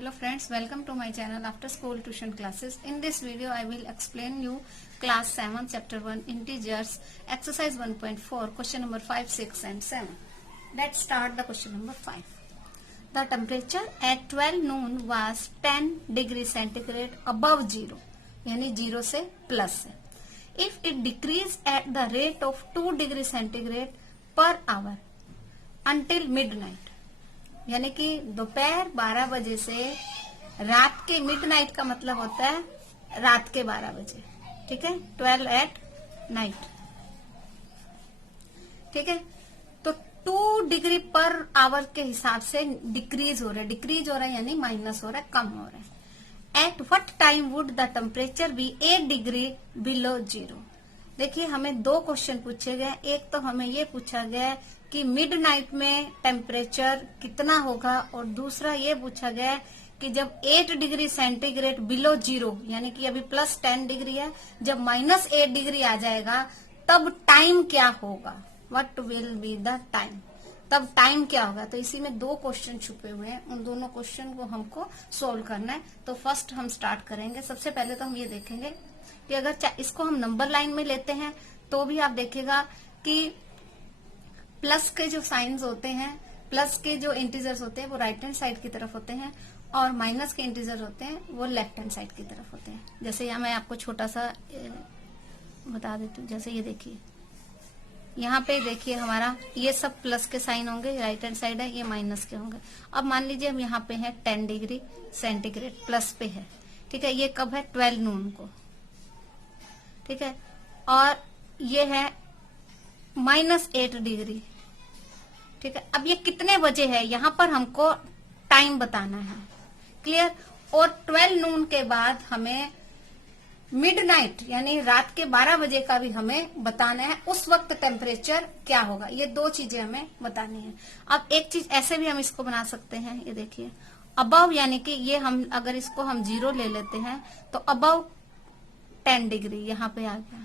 Hello friends, welcome to my channel After School Tuition Classes. In this video I will explain you class 7 chapter 1 integers exercise 1.4 question number 5, 6 and 7. Let's start the question number 5. The temperature at 12 noon was 10 degrees centigrade above 0 यानी 0 से plus है. If it decreased at the rate of 2 degrees centigrade per hour until midnight यानी कि दोपहर 12 बजे से रात के मिडनाइट का मतलब होता है रात के 12 बजे. ठीक है, 12 एट नाइट. ठीक है, तो 2 डिग्री पर आवर के हिसाब से डिक्रीज हो रहा है यानी माइनस हो रहा है, कम हो रहा है. At what time would the temperature be 8 degree below 0. देखिए, हमें दो क्वेश्चन पूछे गए. एक तो हमें ये पूछा गया कि मिडनाइट में टेम्परेचर कितना होगा और दूसरा ये पूछा गया कि जब 8 डिग्री सेंटीग्रेड बिलो 0 यानी कि अभी प्लस 10 डिग्री है, जब माइनस 8 डिग्री आ जाएगा तब टाइम क्या होगा, what will be the time, तब टाइम क्या होगा. तो इसी में दो क्वेश्चन छुपे हुए हैं, उन दोनों क्वेश्चन को हमको सोल्व करना है. तो फर्स्ट हम स्टार्ट करेंगे. सबसे पहले तो हम ये देखेंगे कि अगर इसको हम नंबर लाइन में लेते हैं तो भी आप देखिएगा कि प्लस के जो साइंस होते हैं, प्लस के जो इंटीजर्स होते हैं वो राइट हैंड साइड की तरफ होते हैं और माइनस के इंटीजर होते हैं वो लेफ्ट हैंड साइड की तरफ होते हैं. जैसे यहाँ मैं आपको छोटा सा बता देती हूँ. जैसे ये देखिए, यहाँ पे देखिए हमारा ये सब प्लस के साइन होंगे, राइट हैंड साइड है, ये माइनस के होंगे. अब मान लीजिए हम यहाँ पे है 10 डिग्री सेंटीग्रेड प्लस पे है. ठीक है, ये कब है 12 नून को. ठीक है, और ये है -8 डिग्री. ठीक है, अब ये कितने बजे है यहाँ पर हमको टाइम बताना है. क्लियर. और 12 नून के बाद हमें मिडनाइट यानी रात के 12 बजे का भी हमें बताना है, उस वक्त टेम्परेचर क्या होगा. ये दो चीजें हमें बतानी है. अब एक चीज ऐसे भी हम इसको बना सकते हैं. ये देखिए, अबव यानी कि ये हम अगर इसको हम 0 ले लेते हैं तो अबव 10 डिग्री यहाँ पे आ गया,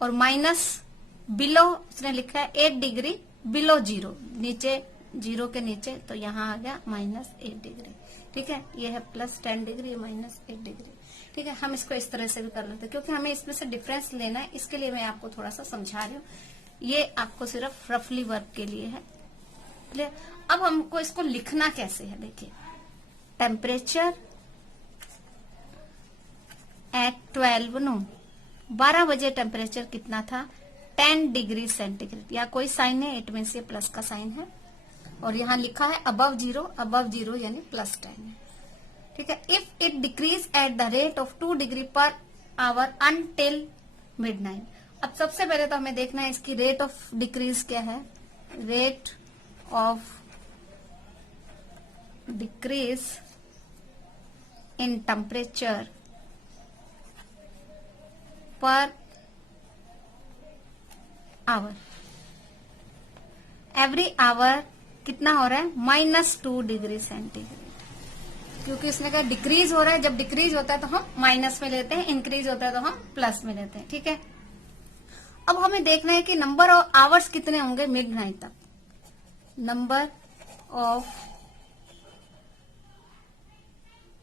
और माइनस बिलो उसने लिखा है 8 डिग्री बिलो 0, नीचे 0 के नीचे, तो यहाँ आ गया -8 डिग्री. ठीक है, ये है प्लस 10 डिग्री -8 डिग्री. ठीक है, हम इसको इस तरह से भी कर लेते हैं क्योंकि हमें इसमें से डिफरेंस लेना है, इसके लिए मैं आपको थोड़ा सा समझा रही हूँ. ये आपको सिर्फ रफली वर्क के लिए है. क्लियर. अब हमको इसको लिखना कैसे है. देखिए, टेम्परेचर एट 12 नून, 12 बजे टेम्परेचर कितना था 10 डिग्री सेंटीग्रेड. या कोई साइन है, इट मीन्स ये प्लस का साइन है, और यहाँ लिखा है अबव 0 यानी प्लस 10 है. ठीक है, if it decrease at the rate of 2 degree per hour until midnight. अब सबसे पहले तो हमें देखना है इसकी रेट ऑफ डिक्रीज क्या है. Rate of decrease in temperature per hour. Every hour कितना हो रहा है -2 डिग्री सेंटीग्रेड, क्योंकि उसने कहा डिक्रीज हो रहा है. जब डिक्रीज होता है तो हम माइनस में लेते हैं, इंक्रीज होता है तो हम प्लस में लेते हैं. ठीक है, अब हमें देखना है कि नंबर ऑफ आवर्स कितने होंगे मिडनाइट तक. Number of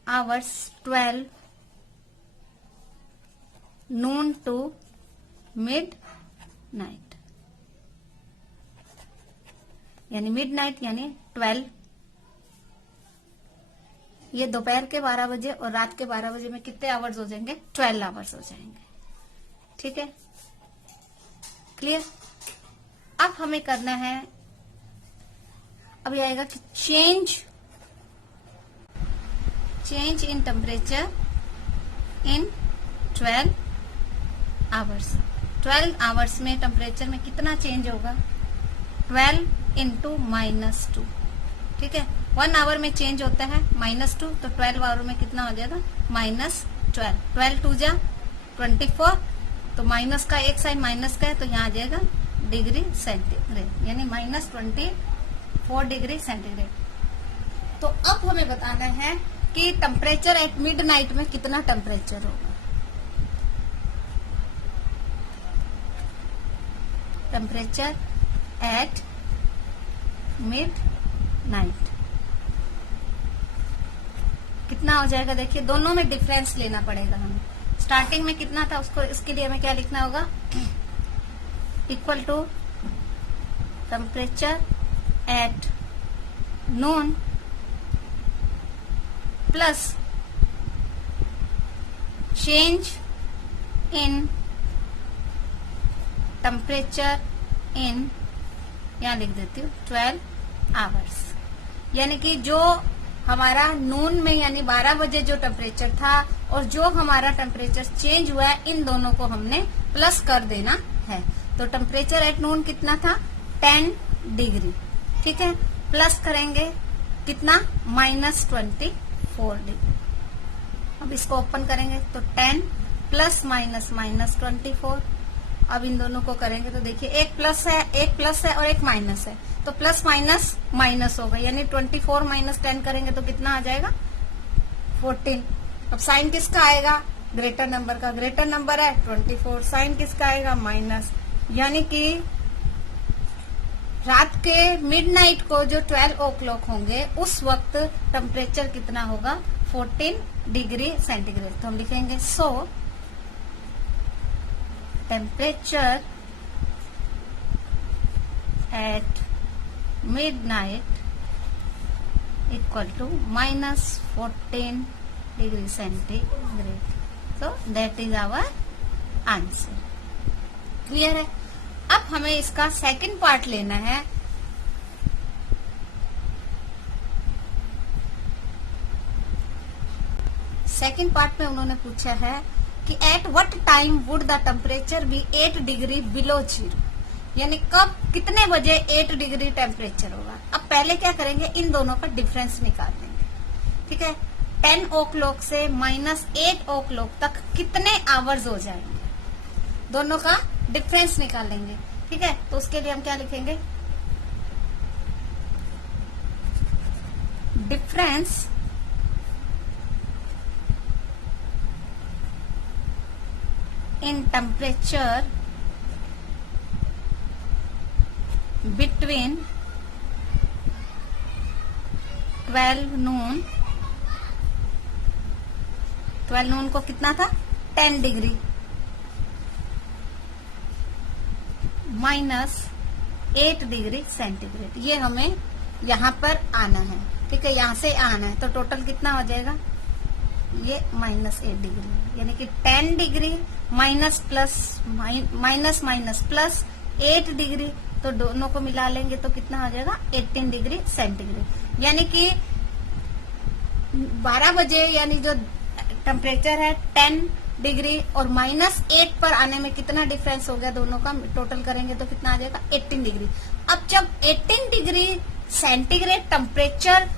hours 12 noon to midnight, यानी मिडनाइट यानी 12. ये दोपहर के 12 बजे और रात के 12 बजे में कितने आवर्स हो जाएंगे 12 आवर्स हो जाएंगे. ठीक है, क्लियर. अब हमें करना है, अब ये आएगा कि change in temperature in 12 hours. 12 hours में टेम्परेचर में कितना चेंज होगा 12 इंटू -2. ठीक है, 1 आवर में चेंज होता है -2, तो 12 आवर में कितना हो जाएगा -12. 12 2 जा 24, तो माइनस का एक साइन माइनस का है तो यहाँ आ जाएगा डिग्री सेंटीग्रेड, यानी -24 डिग्री सेंटीग्रेड. तो अब हमें बताना है कि टेम्परेचर एट मिडनाइट में कितना टेम्परेचर होगा. टेम्परेचर एट मिडनाइट कितना हो जाएगा, देखिए दोनों में डिफरेंस लेना पड़ेगा हमें। स्टार्टिंग में कितना था उसको, इसके लिए हमें क्या लिखना होगा, equal to temperature at noon plus change in temperature in, यहां लिख देती हूँ 12 आवर्स। यानी कि जो हमारा नून में यानी 12 बजे जो टेम्परेचर था और जो हमारा टेम्परेचर चेंज हुआ है, इन दोनों को हमने प्लस कर देना है। तो टेम्परेचर एट नून कितना था, 10 डिग्री, ठीक है, प्लस करेंगे कितना, -24 डिग्री। अब इसको ओपन करेंगे तो 10 प्लस माइनस -24। अब इन दोनों को करेंगे तो देखिए एक प्लस है और एक माइनस है, तो प्लस माइनस माइनस होगा, यानी 24 माइनस 10 करेंगे तो कितना आ जाएगा, 14। अब साइन किसका आएगा, ग्रेटर नंबर का, ग्रेटर नंबर है 24, साइन किसका आएगा, माइनस। यानी कि रात के मिडनाइट को जो 12 o'clock होंगे उस वक्त टेम्परेचर कितना होगा, 14 डिग्री सेंटीग्रेड। तो हम लिखेंगे सो temperature at midnight equal to -14 degree centigrade. So that is our answer. Clear है। अब हमें इसका सेकंड पार्ट लेना है। सेकंड पार्ट में उन्होंने पूछा है कि at what time would the temperature be 8 degree below zero, यानी कब कितने बजे 8 डिग्री टेम्परेचर होगा। अब पहले क्या करेंगे, इन दोनों का डिफरेंस निकाल देंगे, ठीक है। 10 o'clock से -8 o'clock तक कितने आवर्स हो जाएंगे, दोनों का डिफरेंस निकाल लेंगे, ठीक है। तो उसके लिए हम क्या लिखेंगे, डिफरेंस इन टेम्परेचर बिटवीन 12 नून, 12 नून को कितना था, 10 डिग्री -8 डिग्री सेंटीग्रेड। ये हमें यहाँ पर आना है, ठीक है, यहाँ से आना है। तो टोटल कितना हो जाएगा, ये -8 डिग्री, यानी कि 10 degree minus plus minus minus plus 8 degree, तो दोनों को मिला लेंगे तो कितना हो जाएगा, 18 डिग्री सेंटीग्रेड। यानी कि 12 बजे यानी जो टेम्परेचर है 10 डिग्री और -8 पर आने में कितना डिफरेंस हो गया, दोनों का टोटल करेंगे तो कितना आ जाएगा, 18 डिग्री। अब जब 18 डिग्री सेंटीग्रेड टेम्परेचर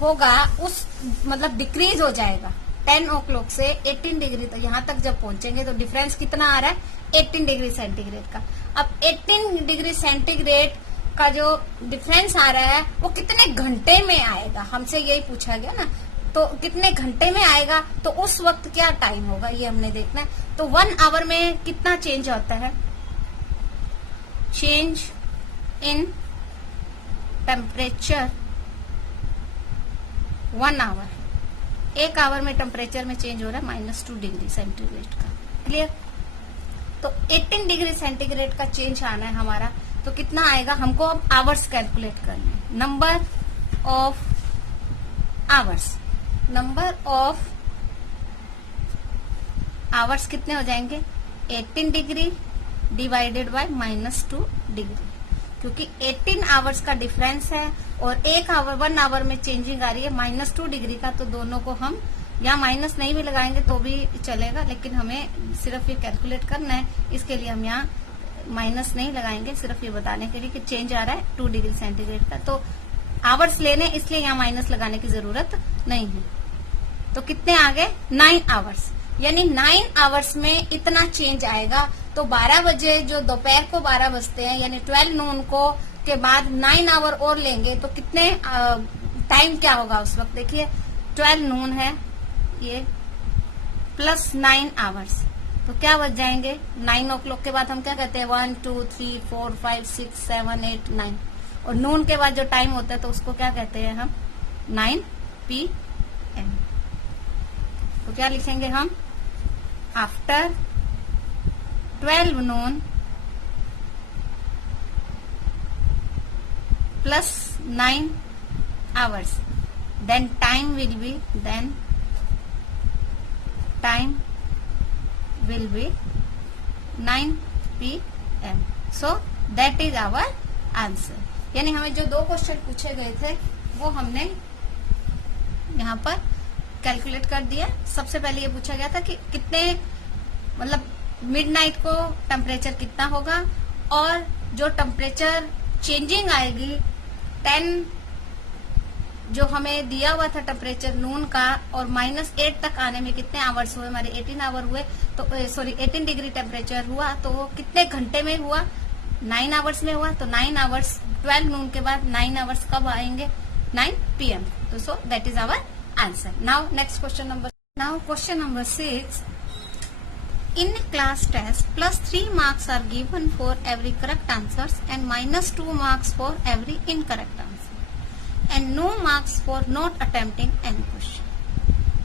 होगा, उस मतलब डिक्रीज हो जाएगा 10 o'clock से 18 डिग्री, तो यहाँ तक जब पहुंचेंगे तो डिफरेंस कितना आ रहा है, 18 डिग्री सेंटीग्रेड का। अब 18 डिग्री सेंटीग्रेड का जो डिफरेंस आ रहा है वो कितने घंटे में आएगा, हमसे यही पूछा गया ना, तो कितने घंटे में आएगा, तो उस वक्त क्या टाइम होगा ये हमने देखना है। तो 1 आवर में कितना चेंज होता है, change in temperature 1 hour, 1 hour में टेम्परेचर में चेंज हो रहा है -2 डिग्री सेंटीग्रेड का। क्लियर। तो 18 डिग्री सेंटीग्रेड का चेंज आना है हमारा, तो कितना आएगा, हमको अब आवर्स कैलकुलेट करना है। Number of hours, number of hours कितने हो जाएंगे, 18 डिग्री डिवाइडेड बाय -2 डिग्री, क्योंकि 18 आवर्स का डिफरेंस है और 1 आवर में चेंजिंग आ रही है -2 डिग्री का, तो दोनों को हम यहाँ माइनस नहीं भी लगाएंगे तो भी चलेगा, लेकिन हमें सिर्फ ये कैलकुलेट करना है, इसके लिए हम यहाँ माइनस नहीं लगाएंगे, सिर्फ ये बताने के लिए कि चेंज आ रहा है 2 डिग्री सेंटीग्रेड का। तो आवर्स लेने, इसलिए यहाँ माइनस लगाने की जरूरत नहीं है। तो कितने आ गए, 9 आवर्स, यानी 9 आवर्स में इतना चेंज आएगा। तो 12 बजे जो दोपहर को 12 बजते हैं, यानी 12 नून को के बाद 9 आवर और लेंगे तो कितने टाइम क्या होगा उस वक्त, देखिए 12 नून है ये प्लस 9 आवर्स, तो क्या बच जाएंगे, 9 o'clock के बाद हम क्या कहते हैं, 1 2 3 4 5 6 7 8 9, और नून के बाद जो टाइम होता है तो उसको क्या कहते हैं हम, 9 PM। PM। तो क्या लिखेंगे हम? After 12 noon plus 9 hours, then time will be 9 PM। So that is our answer। यानी हमें जो दो क्वेश्चन पूछे गए थे वो हमने यहाँ पर कैलकुलेट कर दिया। सबसे पहले ये पूछा गया था कि कितने मतलब मिडनाइट को टेम्परेचर कितना होगा, और जो टेम्परेचर चेंजिंग आएगी 10 जो हमें दिया हुआ था टेम्परेचर नून का, और -8 तक आने में कितने आवर्स हुए, हमारे 18 आवर हुए, तो 18 डिग्री टेम्परेचर हुआ, तो वो कितने घंटे में हुआ? 9 आवर्स में हुआ। तो 9 आवर्स 12 नून के बाद 9 आवर्स कब आएंगे? 9 PM। तो so that is our answer. Now next question number 6। In class test, +3 marks are given for every correct answers and -2 marks for every incorrect answer, and no marks for not attempting any question।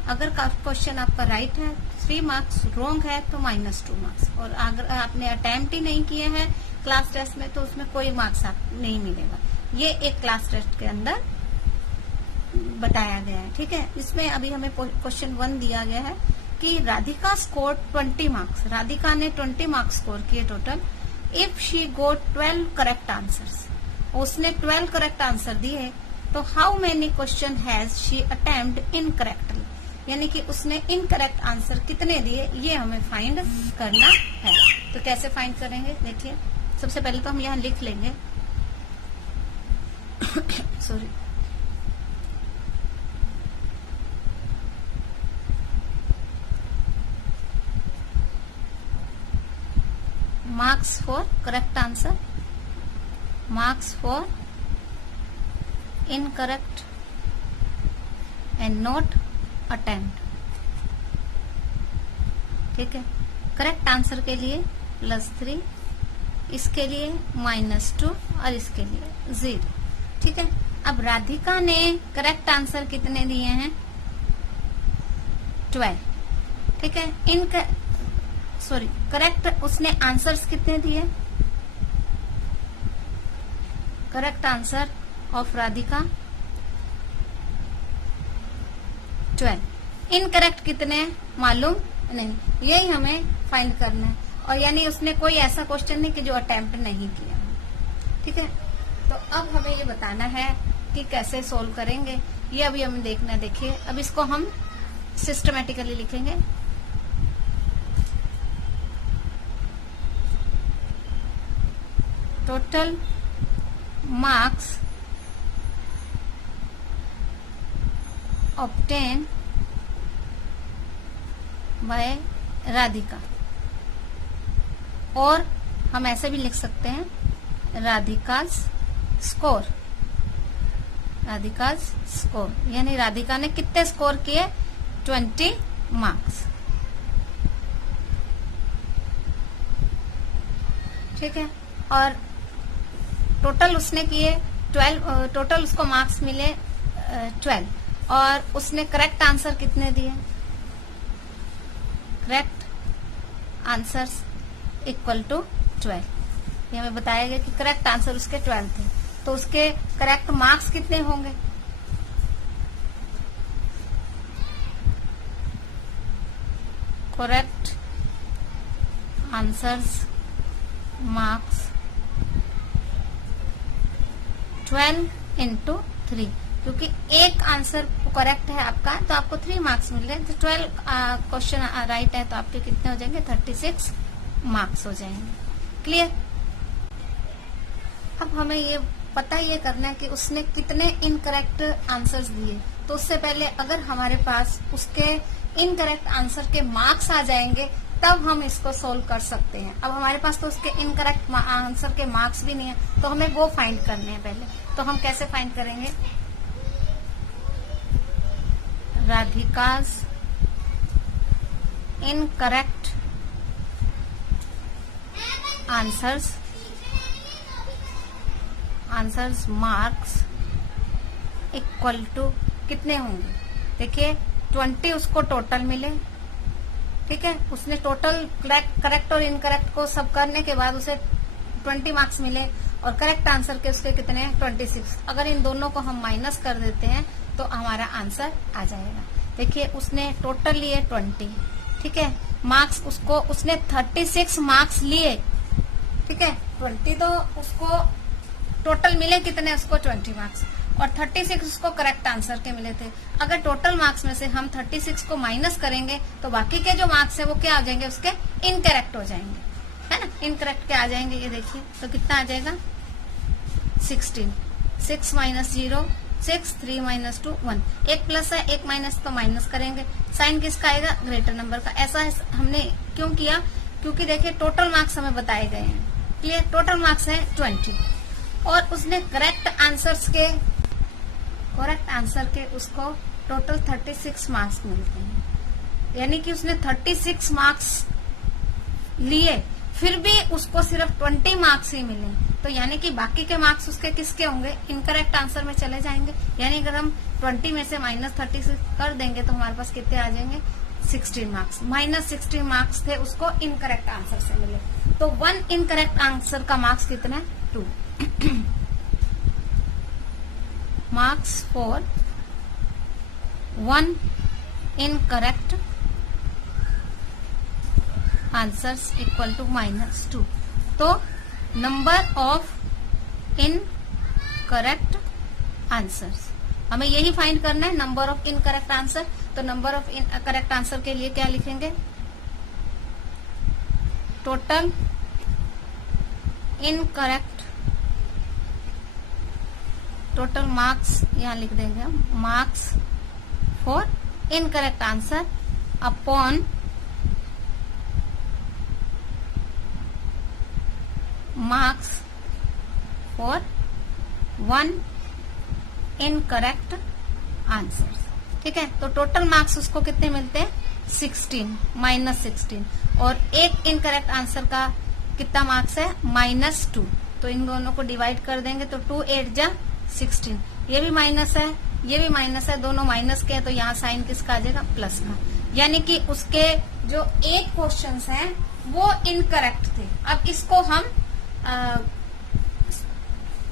अगर question आपका right है 3 marks, wrong है तो -2 marks, और अगर आपने attempt ही नहीं किए हैं क्लास टेस्ट में तो उसमें कोई मार्क्स आप नहीं मिलेगा। ये एक क्लास टेस्ट के अंदर बताया गया है, ठीक है। इसमें अभी हमें क्वेश्चन 1 दिया गया है कि राधिका स्कोर 20 मार्क्स। राधिका ने 20 मार्क्स स्कोर किए total. If she got 12 correct answers, उसने 12 करेक्ट आंसर दिए, तो how many question has she attempt incorrectly, यानी कि उसने इनकरेक्ट आंसर कितने दिए, ये हमें फाइंड करना है। तो कैसे फाइंड करेंगे? देखिए, सबसे पहले तो हम यहाँ लिख लेंगे sorry, marks for correct answer, marks for incorrect and not attempt, ठीक है। करेक्ट आंसर के लिए +3, इसके लिए -2 और इसके लिए 0, ठीक है। अब राधिका ने करेक्ट आंसर कितने दिए हैं? 12, ठीक है। करेक्ट उसने आंसर्स कितने दिए? Correct answer of Radhika 12। Incorrect कितने मालूम नहीं, यही हमें फाइंड करना है। और यानी उसने कोई ऐसा क्वेश्चन नहीं कि जो अटेम्प्ट नहीं किया, ठीक है। तो अब हमें ये बताना है कि कैसे सोल्व करेंगे, ये अभी हमें देखना है। देखिए, अब इसको हम सिस्टमेटिकली लिखेंगे। Total marks obtain bye Radhika, और हम ऐसे भी लिख सकते हैं राधिकाज स्कोर। राधिकाज स्कोर यानी राधिका ने कितने स्कोर किए? 20 मार्क्स, ठीक है। और टोटल उसने किए 12, टोटल उसको मार्क्स मिले 12, और उसने करेक्ट आंसर कितने दिए? Correct answers equal to 12। ये हमें बताया गया कि करेक्ट आंसर उसके 12 थे, तो उसके करेक्ट मार्क्स कितने होंगे? करेक्ट आंसर्स मार्क्स 12 into 3, क्योंकि एक आंसर करेक्ट है आपका तो आपको 3 मार्क्स मिल रहे हैं। तो 12 क्वेश्चन राइट है तो आपके कितने हो जाएंगे? 36 मार्क्स हो जाएंगे। क्लियर? अब हमें ये पता ये करना है कि उसने कितने इनकरेक्ट आंसर्स दिए। तो उससे पहले अगर हमारे पास उसके इनकरेक्ट आंसर के मार्क्स आ जाएंगे तब हम इसको सोल्व कर सकते हैं। अब हमारे पास तो उसके इनकरेक्ट आंसर के मार्क्स भी नहीं है, तो हमें वो फाइंड करने हैं पहले। तो हम कैसे फाइंड करेंगे? Radhika's incorrect answers marks equal to कितने होंगे? देखिए 20 उसको टोटल मिले, ठीक है। उसने टोटल करेक्ट और इनकरेक्ट को सब करने के बाद उसे 20 मार्क्स मिले और करेक्ट आंसर के उसके कितने हैं 26। अगर इन दोनों को हम माइनस कर देते हैं तो हमारा आंसर आ जाएगा। देखिए उसने टोटल लिए 20, ठीक है। मार्क्स उसको उसने 36 मार्क्स लिए, ठीक है। 20 तो उसको टोटल मिले कितने, उसको 20 मार्क्स, और 36 उसको करेक्ट आंसर के मिले थे। अगर टोटल मार्क्स में से हम 36 को माइनस करेंगे तो बाकी के जो मार्क्स है वो क्या आ जाएंगे, उसके इनकरेक्ट हो जाएंगे, है ना। इनकरेक्ट क्या आ जाएंगे, ये देखिए तो कितना आ जाएगा 16, 6 माइनस 0 6, 3 माइनस 2 1, एक प्लस है एक माइनस तो माइनस करेंगे, साइन किसका आएगा, ग्रेटर नंबर का। ऐसा हमने क्यों किया, क्योंकि देखिए टोटल मार्क्स हमें बताए गए हैं, क्लियर। टोटल मार्क्स है 20 और उसने करेक्ट आंसर के उसको टोटल 36 मार्क्स मिलते हैं, यानी कि उसने 36 मार्क्स लिए फिर भी उसको सिर्फ 20 मार्क्स ही मिले, तो यानी कि बाकी के मार्क्स उसके किसके होंगे, इनकरेक्ट आंसर में चले जाएंगे। यानी अगर हम 20 में से माइनस 36 कर देंगे तो हमारे पास कितने आ जाएंगे 16 मार्क्स। माइनस 16 मार्क्स थे उसको इनकरेक्ट आंसर से मिले, तो 1 इनकरेक्ट आंसर का मार्क्स कितना है 2। Marks for 1 incorrect answers equal to -2। तो नंबर ऑफ इनकरेक्ट आंसर्स, हमें यही फाइंड करना है, नंबर ऑफ इनकरेक्ट आंसर। तो नंबर ऑफ इनकरेक्ट आंसर के लिए क्या लिखेंगे, टोटल इनकरेक्ट, टोटल मार्क्स यहां लिख देंगे हम, marks for incorrect answer upon marks for 1 incorrect answer, ठीक है। तो टोटल मार्क्स उसको कितने मिलते हैं 16 -16, और एक इनकरेक्ट आंसर का कितना मार्क्स है -2। तो इन दोनों को डिवाइड कर देंगे तो 2 8 जा 16, ये भी माइनस है ये भी माइनस है, दोनों माइनस के हैं, तो यहाँ साइन किसका आ जाएगा प्लस का। यानी कि उसके जो 8 क्वेश्चंस हैं वो इनकरेक्ट थे। अब इसको हम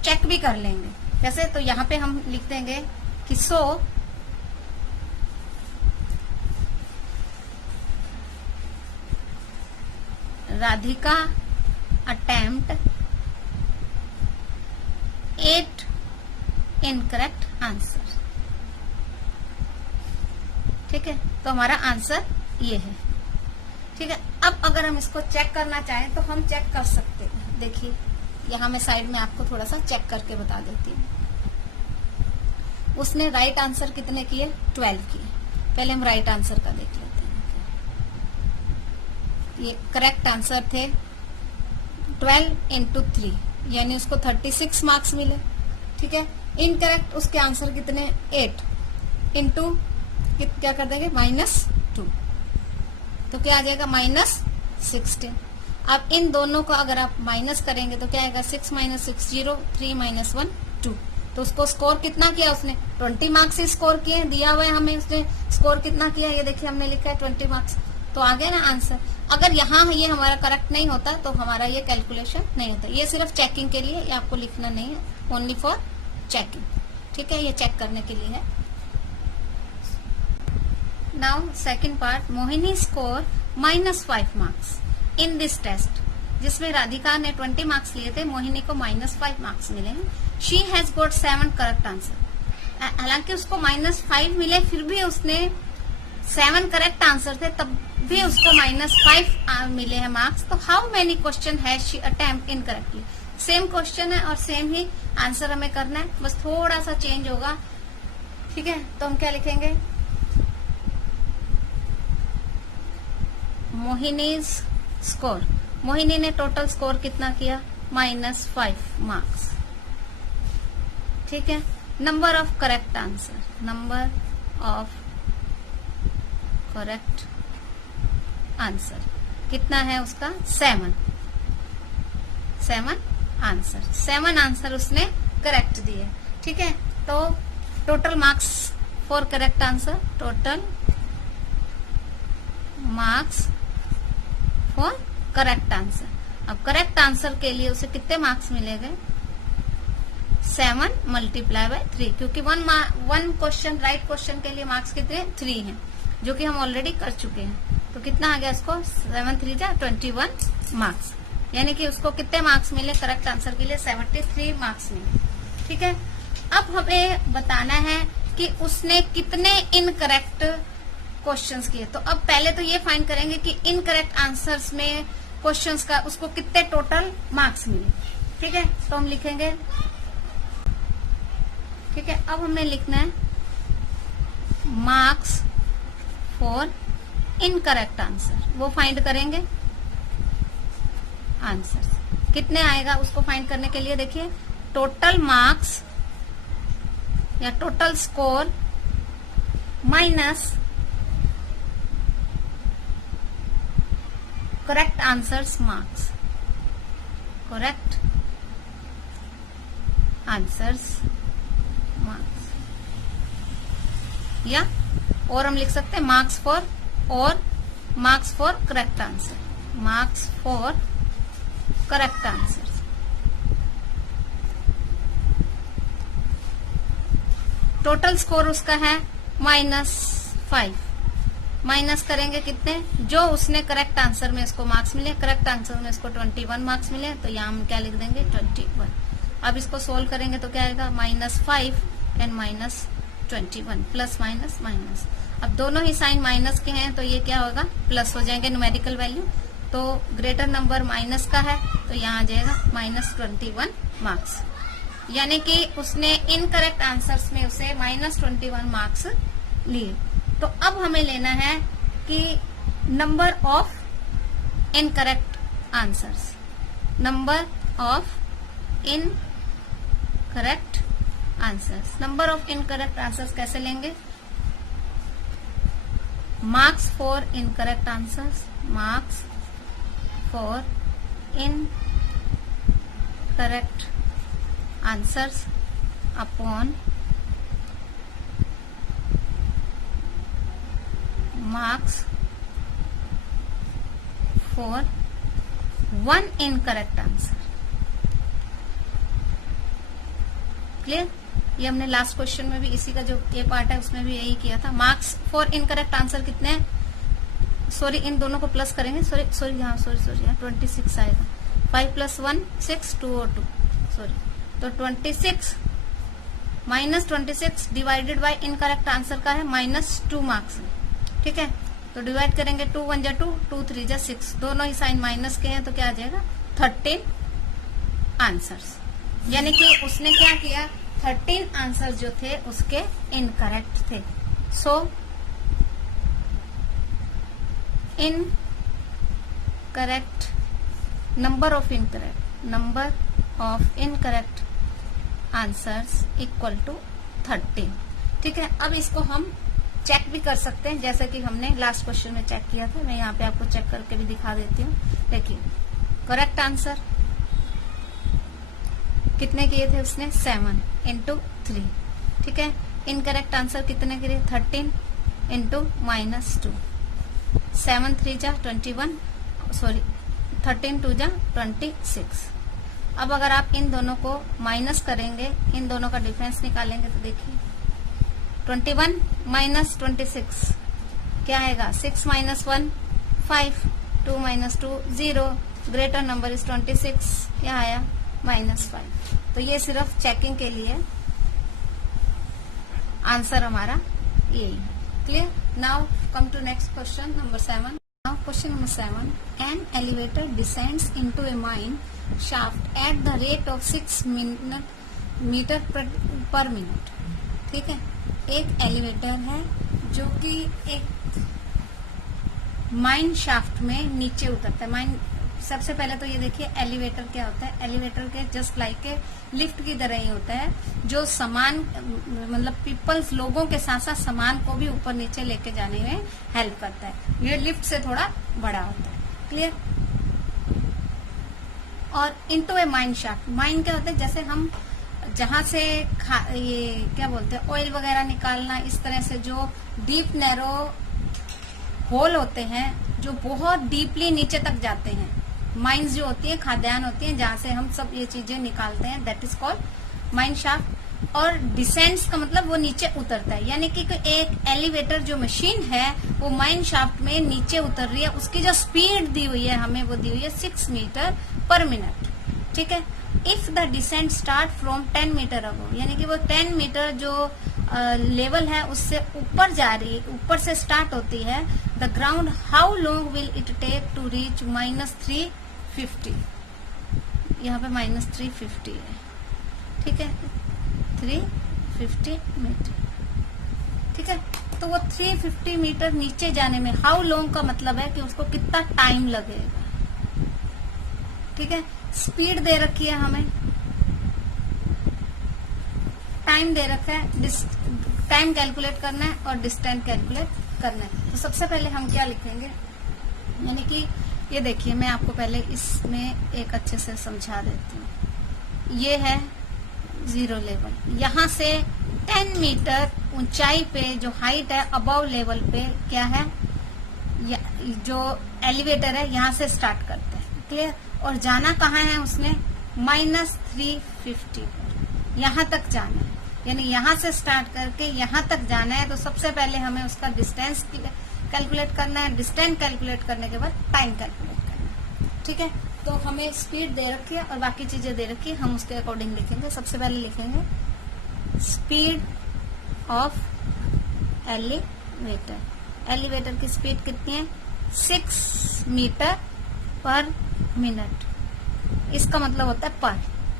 चेक भी कर लेंगे कैसे, तो यहाँ पे हम लिख देंगे कि सो राधिका अटेम्प्ट 8 इनकरेक्ट आंसर, ठीक है। तो हमारा आंसर ये है, ठीक है। अब अगर हम इसको चेक करना चाहें तो हम चेक कर सकते हैं। देखिए यहाँ मैं साइड में आपको थोड़ा सा चेक करके बता देती हूँ। उसने राइट आंसर कितने किए 12 किए। पहले हम राइट आंसर का देख लेते हैं। ये करेक्ट आंसर थे 12 × 3, यानी उसको 36 मार्क्स मिले, ठीक है। इनकरेक्ट उसके आंसर कितने 8 इंटू क्या कर देंगे -2, तो क्या आ जाएगा -16। अब इन दोनों को अगर आप माइनस करेंगे तो क्या आएगा 6 - 6 0, 3 - 1 2। तो उसको स्कोर कितना किया उसने 20 मार्क्स ही स्कोर किए, दिया हुआ है हमें उसने स्कोर कितना किया, ये देखिए हमने लिखा है 20 मार्क्स, तो आ गया ना आंसर। अगर यहाँ ये हमारा करेक्ट नहीं होता तो हमारा ये कैलकुलेशन नहीं होता। ये सिर्फ चेकिंग के लिए, ये आपको लिखना नहीं है, ओनली फॉर चेकिंग, ठीक है। ये चेक करने के लिए है। Now second part, Mohini score -5 marks in this test, जिसमें राधिका ने 20 मार्क्स लिए थे, मोहिनी को -5 मार्क्स मिले हैं। She has got 7 correct answer. हालांकि उसको -5 मिले फिर भी उसने 7 करेक्ट आंसर थे, तब भी उसको -5 मिले हैं मार्क्स। तो how many question has she attempt incorrectly, same question है और सेम ही आंसर हमें करना है, बस थोड़ा सा चेंज होगा, ठीक है। तो हम क्या लिखेंगे, मोहिनीज स्कोर, मोहिनी ने टोटल स्कोर कितना किया -5 मार्क्स, ठीक है। Number of correct answer, number of correct answer कितना है उसका 7 आंसर, 7 आंसर उसने करेक्ट दिए, ठीक है। तो total marks for correct answer, total marks for correct answer. अब करेक्ट आंसर के लिए उसे कितने मार्क्स मिलेंगे? 7 मल्टीप्लाई बाय 3, क्योंकि वन क्वेश्चन राइट क्वेश्चन के लिए मार्क्स कितने? 3 हैं, जो कि हम ऑलरेडी कर चुके हैं। तो कितना आ गया इसको? 7 3 जा 21 मार्क्स, यानी कि उसको कितने मार्क्स मिले? करेक्ट आंसर के लिए 73 मार्क्स मिले। ठीक है, अब हमें बताना है कि उसने कितने इनकरेक्ट क्वेश्चंस किए। तो अब पहले तो ये फाइंड करेंगे कि इनकरेक्ट आंसर्स में क्वेश्चंस का उसको कितने टोटल मार्क्स मिले। ठीक है, तो हम लिखेंगे, ठीक है, अब हमें लिखना है मार्क्स फॉर इनकरेक्ट आंसर, वो फाइंड करेंगे। आंसर कितने आएगा उसको फाइंड करने के लिए देखिए, टोटल मार्क्स या total score minus correct answers marks, correct answers marks, या और हम लिख सकते हैं मार्क्स फॉर, और marks for correct answer, marks for correct answer. Total score उसका है -5, माइनस करेंगे कितने? जो उसने करेक्ट आंसर में इसको मार्क्स मिले, करेक्ट आंसर में इसको 21 मार्क्स मिले, तो यहाँ हम क्या लिख देंगे? 21। अब इसको सोल्व करेंगे तो क्या आएगा? -5 एंड -21, प्लस माइनस माइनस। अब दोनों ही साइन माइनस के हैं तो ये क्या होगा? प्लस हो जाएंगे न्यूमेरिकल वैल्यू। तो ग्रेटर नंबर माइनस का है तो यहाँ आ जाएगा -21 मार्क्स, यानी कि उसने इनकरेक्ट आंसर्स में उसे -21 मार्क्स लिए। तो अब हमें लेना है कि number of incorrect answers, number of incorrect answers. Number of incorrect answers कैसे लेंगे? Marks for incorrect answers, marks for incorrect answers upon marks for 1 incorrect answer. Clear? ये हमने लास्ट क्वेश्चन में भी, इसी का जो ये पार्ट है उसमें भी यही किया था। मार्क्स फॉर इनकरेक्ट आंसर कितने हैं? सॉरी, इन दोनों को प्लस करेंगे, सॉरी यहाँ 26 आएगा। 5 + 1 6 2 और 2, सॉरी, तो 26 -26 डिवाइडेड बाय इनकरेक्ट आंसर का है -2 मार्क्स। ठीक है, तो डिवाइड करेंगे, 2 1 जा 2, 2 3 जा 6, दोनों ही साइन माइनस के हैं तो क्या आ जाएगा? 13 आंसर्स, यानी कि उसने क्या किया? 13 आंसर जो थे उसके इनकरेक्ट थे। So incorrect, number of incorrect answers equal to 13। ठीक है, अब इसको हम चेक भी कर सकते हैं, जैसे कि हमने लास्ट क्वेश्चन में चेक किया था। मैं यहाँ पे आपको चेक करके भी दिखा देती हूँ। देखिए, करेक्ट आंसर कितने किए थे उसने? 7 × 3। ठीक है, इनकरेक्ट आंसर कितने किए? 13 × -2, 7 3 जा 21, सॉरी 13 2 जा 26। अब अगर आप इन दोनों को माइनस करेंगे, इन दोनों का डिफरेंस निकालेंगे तो देखिए 21 - 26 क्या आएगा? 6 - 1 5, 2 - 2 0, ग्रेटर नंबर इज 26, क्या आया? -5। तो ये सिर्फ चेकिंग के लिए आंसर हमारा यही है। Clear? Now come to next question number 7। Now question number 7. An elevator descends into a mine shaft at the rate of 6 meter per minute. ठीक है, एक एलिवेटर है जो कि एक माइन शाफ्ट में नीचे उतरता है। माइन, सबसे पहले तो ये देखिए एलिवेटर क्या होता है। एलिवेटर के जस्ट लाइक के लिफ्ट की तरह ही होता है, जो सामान, मतलब पीपल्स, लोगों के साथ साथ सामान को भी ऊपर नीचे लेके जाने में हेल्प करता है। ये लिफ्ट से थोड़ा बड़ा होता है। क्लियर? और इनटू ए माइन शाफ्ट, माइन क्या होता है? जैसे हम जहां से ये क्या बोलते हैं ऑयल वगैरह निकालना, इस तरह से जो डीप नैरो होल होते हैं जो बहुत डीपली नीचे तक जाते हैं, माइंस जो होती है, खाद्यान्न होती है जहां से हम सब ये चीजें निकालते हैं, that is called mine shaft. और डिसेंड्स का मतलब वो नीचे उतरता है, यानी कि एक एलिवेटर जो मशीन है वो माइन शाफ्ट में नीचे उतर रही है, उसकी जो स्पीड दी हुई है हमें वो दी हुई है 6 मीटर पर मिनट। ठीक है, if the descent start from 10 metre above, यानी कि वो 10 मीटर जो लेवल है उससे ऊपर जा रही है, ऊपर से स्टार्ट होती है, the ground how long will it take to reach -350, यहाँ पे -350 है। ठीक है, 350 मीटर। ठीक है, तो वो 350 मीटर नीचे जाने में हाउ लॉन्ग का मतलब है कि उसको कितना टाइम लगेगा। ठीक है, स्पीड दे रखी है हमें, टाइम दे रखा है, टाइम कैलकुलेट करना है और डिस्टेंस कैलकुलेट करना है। तो सबसे पहले हम क्या लिखेंगे, यानी कि ये देखिए मैं आपको पहले इसमें एक अच्छे से समझा देती हूँ। ये है 0 लेवल, यहाँ से 10 मीटर ऊंचाई पे जो हाइट है अबव लेवल पे क्या है, जो एलिवेटर है यहाँ से स्टार्ट करते हैं। क्लियर, और जाना कहाँ है उसने, -350 पर, यहाँ तक जाना है, यानी यहाँ से स्टार्ट करके यहाँ तक जाना है। तो सबसे पहले हमें उसका डिस्टेंस कैलकुलेट करना है, डिस्टेंस कैलकुलेट करने के बाद टाइम कैलकुलेट करना है। ठीक है, तो हमें स्पीड दे रखी है और बाकी चीजें दे रखी है, हम उसके अकॉर्डिंग लिखेंगे। सबसे पहले लिखेंगे स्पीड ऑफ एलिवेटर, एलिवेटर की स्पीड कितनी है, 6 मीटर पर मिनट। इसका मतलब होता है पर,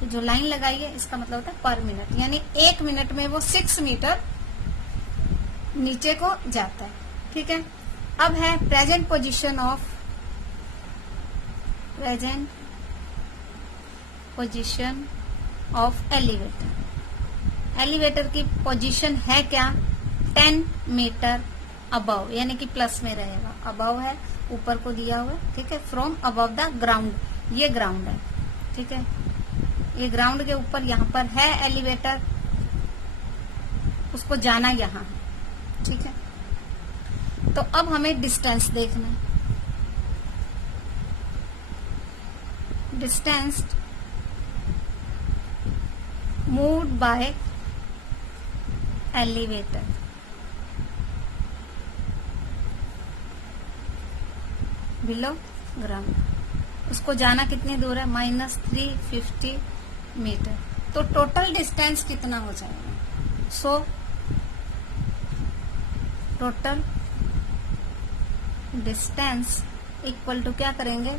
जो लाइन लगाई है इसका मतलब होता है पर मिनट, यानी 1 मिनट में वो 6 मीटर नीचे को जाता है। ठीक है, अब है present position of elevator. Elevator की पोजीशन है क्या, 10 मीटर अबव, यानी कि प्लस में रहेगा, अबव है, ऊपर को दिया हुआ है। ठीक है, फ्रॉम अबव द ग्राउंड, ये ग्राउंड है। ठीक है, ये ग्राउंड के ऊपर यहाँ पर है एलिवेटर, उसको जाना यहाँ है। ठीक है, तो अब हमें डिस्टेंस देखना है। Distance moved by elevator, below ground, उसको जाना कितनी दूर है, -350 मीटर। तो टोटल डिस्टेंस कितना हो जाएगा, so total distance equal to क्या करेंगे,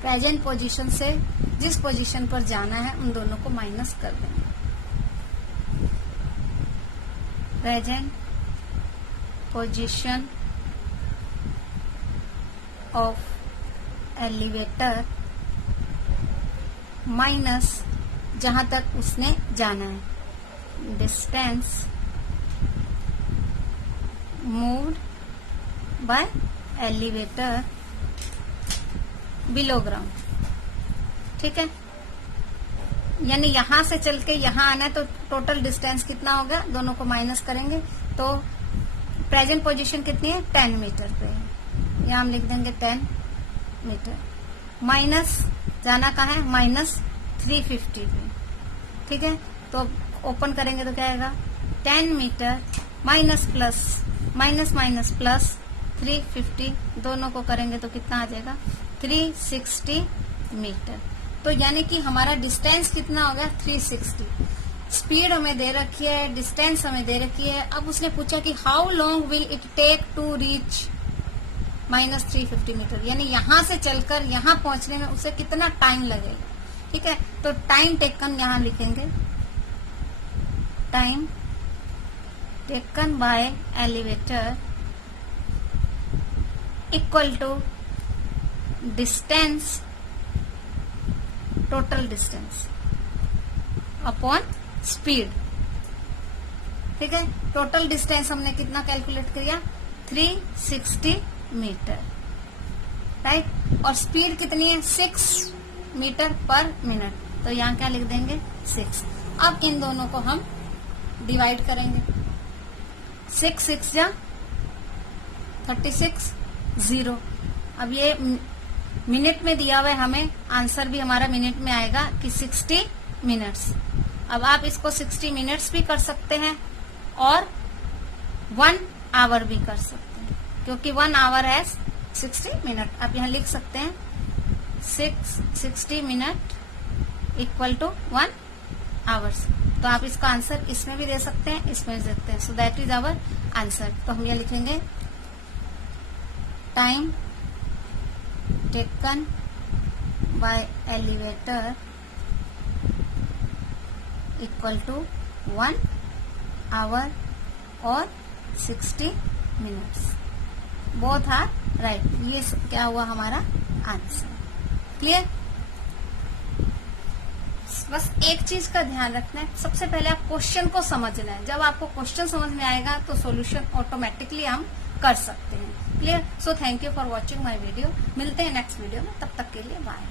प्रेजेंट पोजीशन से जिस पोजीशन पर जाना है उन दोनों को माइनस कर देंगे। Present position of elevator minus जहां तक उसने जाना है, distance moved by elevator below ground. ठीक है, यानी यहां से चल के यहां आना है, तो टोटल डिस्टेंस कितना होगा, दोनों को माइनस करेंगे तो प्रेजेंट पोजीशन कितनी है, 10 मीटर पे है, यहां हम लिख देंगे 10 मीटर, माइनस जाना कहाँ है, -350 पे। ठीक है, तो ओपन करेंगे तो क्या आएगा, 10 metre minus plus minus minus plus 350, दोनों को करेंगे तो कितना आ जाएगा, 360 मीटर। तो यानी कि हमारा डिस्टेंस कितना हो गया, 360। स्पीड हमें दे रखी है, डिस्टेंस हमें दे रखी है। अब उसने पूछा कि how long will it take to reach -350 metre, यानी यहां से चलकर यहां पहुंचने में उसे कितना टाइम लगेगा। ठीक है, तो टाइम टेकन यहां लिखेंगे, time taken by elevator equal to distance, total distance upon speed. ठीक है, टोटल डिस्टेंस हमने कितना कैलकुलेट किया, 360 मीटर, राइट, और स्पीड कितनी है, 6 मीटर पर मिनट। तो यहाँ क्या लिख देंगे 6। अब इन दोनों को हम डिवाइड करेंगे। 6 6 जा 36 0। अब ये मिनट में दिया हुआ है, हमें आंसर भी हमारा मिनट में आएगा कि 60 मिनट्स। अब आप इसको 60 मिनट्स भी कर सकते हैं और 1 आवर भी कर सकते हैं, क्योंकि 1 आवर है 60 मिनट। आप यहाँ लिख सकते हैं 60 मिनट इक्वल टू 1 आवर्स। तो आप इसका आंसर इसमें भी दे सकते हैं, इसमें भी दे सकते हैं। So that is our answer. तो हम ये लिखेंगे time taken by elevator equal to 1 hour और 60 मिनट्स। Both are right. ये क्या हुआ हमारा आंसर। क्लियर। बस एक चीज का ध्यान रखना है, सबसे पहले आप क्वेश्चन को समझना है। जब आपको क्वेश्चन समझ में आएगा तो सॉल्यूशन ऑटोमेटिकली हम कर सकते हैं। Clear. So thank you for watching my video. मिलते हैं नेक्स्ट वीडियो में, तब तक के लिए बाय।